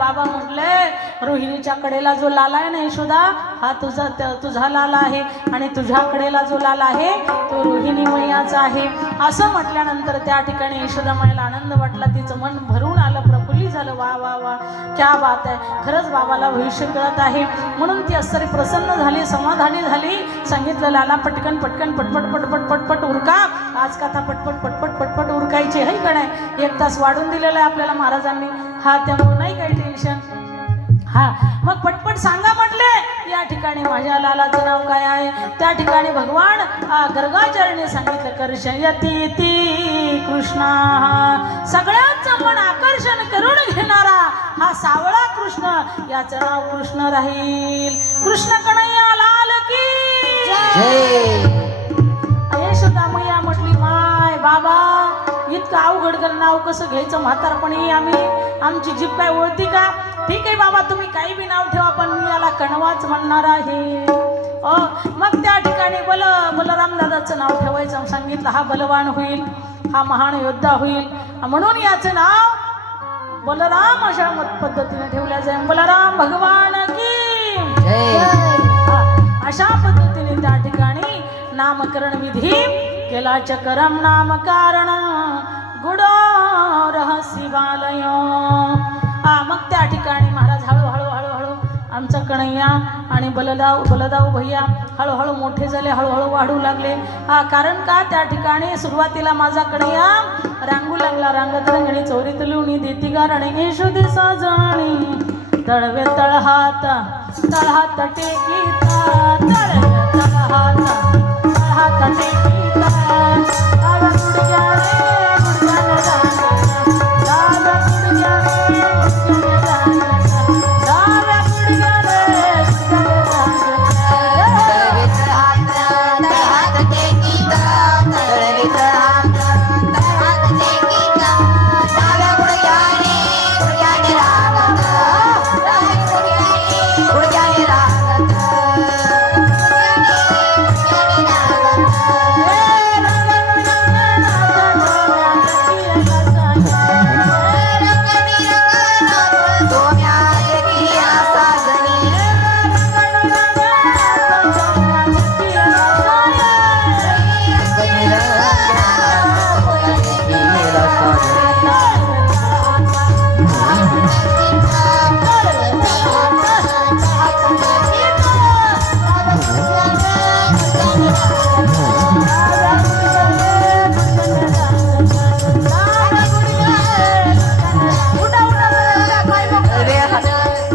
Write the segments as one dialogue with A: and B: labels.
A: बाबा म्हटले रोहिणीच्या कडेला जो लाला आहे ना यशोदा हा तुझा तुझा लाला आहे आणि तुझ्या कडेला जो लाला आहे तो रोहिणी मैयाचा आहे. असं म्हटल्यानंतर त्या ठिकाणी यशोदा मायला आनंद वाटला. तिचं मन भरून आलं प्रफुल्लित झालं. वा वा वा क्या बात आहे. खरंच बाबाला भविष्य कळत आहे. म्हणून ती असरी प्रसन्न झाली समाधानी झाली. सांगितलं लाला पटकन पटकन पटपट पटपट पटपट उरका. आज कथा पटपट पटपट पटपट उरकायची है का नाही? एक तास वाढून दिलेला आहे आपल्याला महाराजांनी. हा त्यामुळे नाही काही टेन्शन हा मग पटपट सांगा म्हटले या ठिकाणी माझ्या लालाचं नाव काय आहे? त्या ठिकाणी भगवान गर्गाचार्याने सांगितलं कर्षयती ती कृष्णा. सगळ्यांचं मन आकर्षण करून घेणारा हा सावळा कृष्ण याचं नाव कृष्ण राहील. कृष्ण कन्हैया लाल की यशोदा मैया म्हटली माय बाबा. इतकं अवघड कर नाव कसं घ्यायचं म्हातारपणी? आम्ही आमची जीभ काय ओळती का? ठीक आहे बाबा तुम्ही काही बी नाव ठेवा पण मी याला कणवाच म्हणणार आहे. अ मग त्या ठिकाणी बल बलराम दादाचं नाव ठेवायचं. सांगितलं हा बलवान होईल हा महान योद्धा होईल. म्हणून याचं नाव बलराम अशा मत पद्धतीने ठेवल्या जाईल. बलराम भगवान की अशा पद्धतीने त्या ठिकाणी नामकरण विधी केला. चकरम नामकारण. गुड रहस्यवालय हा मग त्या ठिकाणी महाराज हळूहळू हळूहळू आमचा कणैया आणि बलदाव बलदाव भैया हळूहळू मोठे झाले हळूहळू वाढू लागले. हा कारण का? त्या ठिकाणी सुरुवातीला माझा कणैया रांगू लागला. रांगत रंगणी चोरीत लुणी देती गारणे यशोदे साजणी. तळवे तळहात तळहात टेकीता तळवे तळहात तळहात टेकीता. रे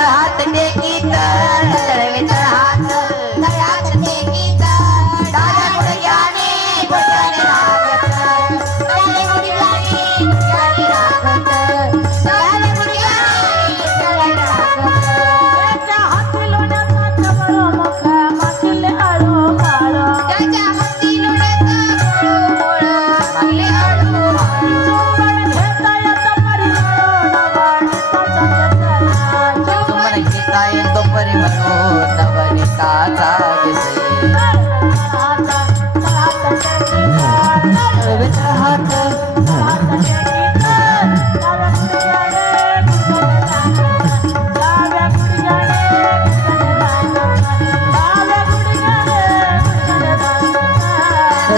B: हात टेकीत तळवे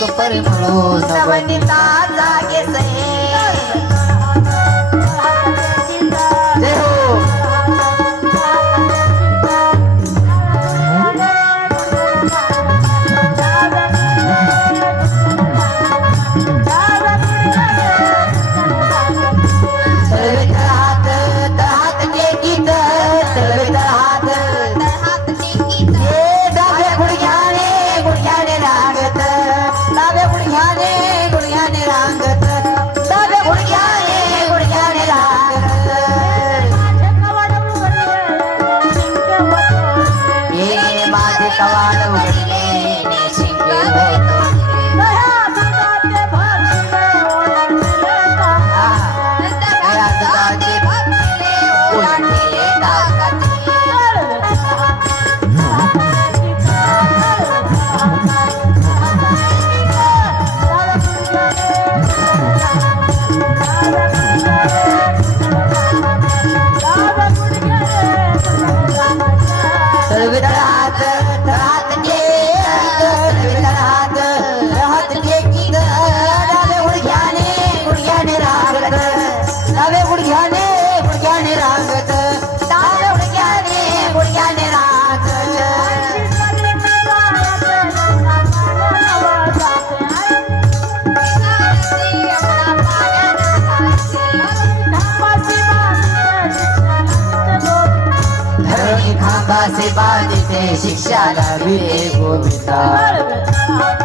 A: परिमळो
C: नवनीता जागे सहे. बाधिते शिक्षा लागली गोविंदा.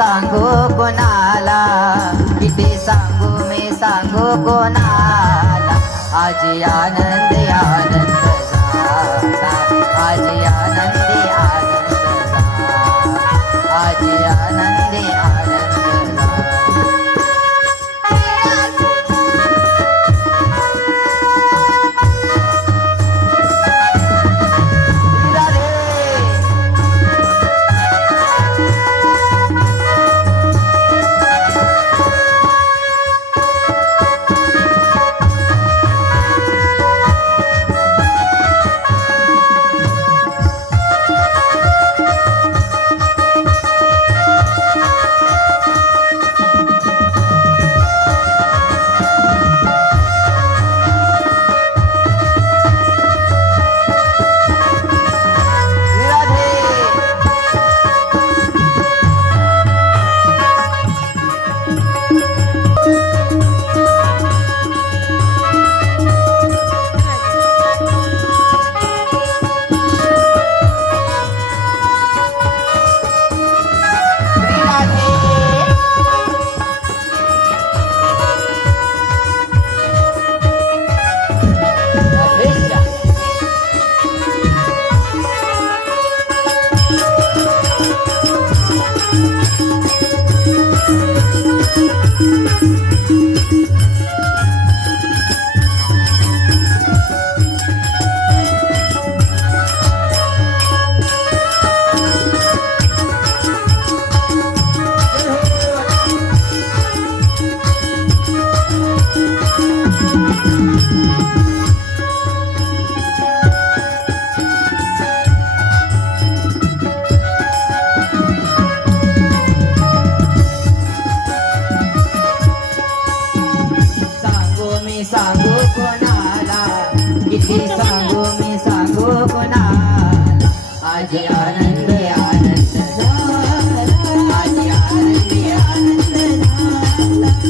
B: सांगू कोणाला? किती सांगू मी सांगू कोणाला? आजी आनंद आनंद.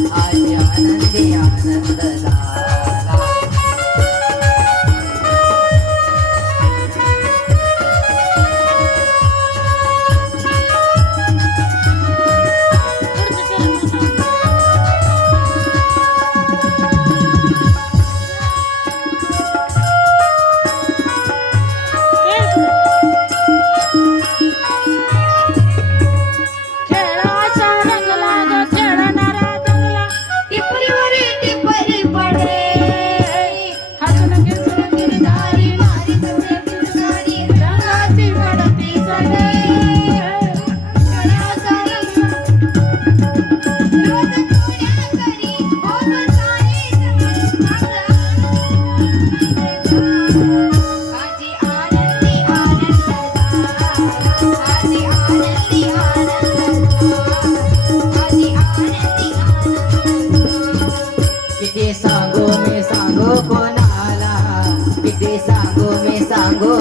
B: झाला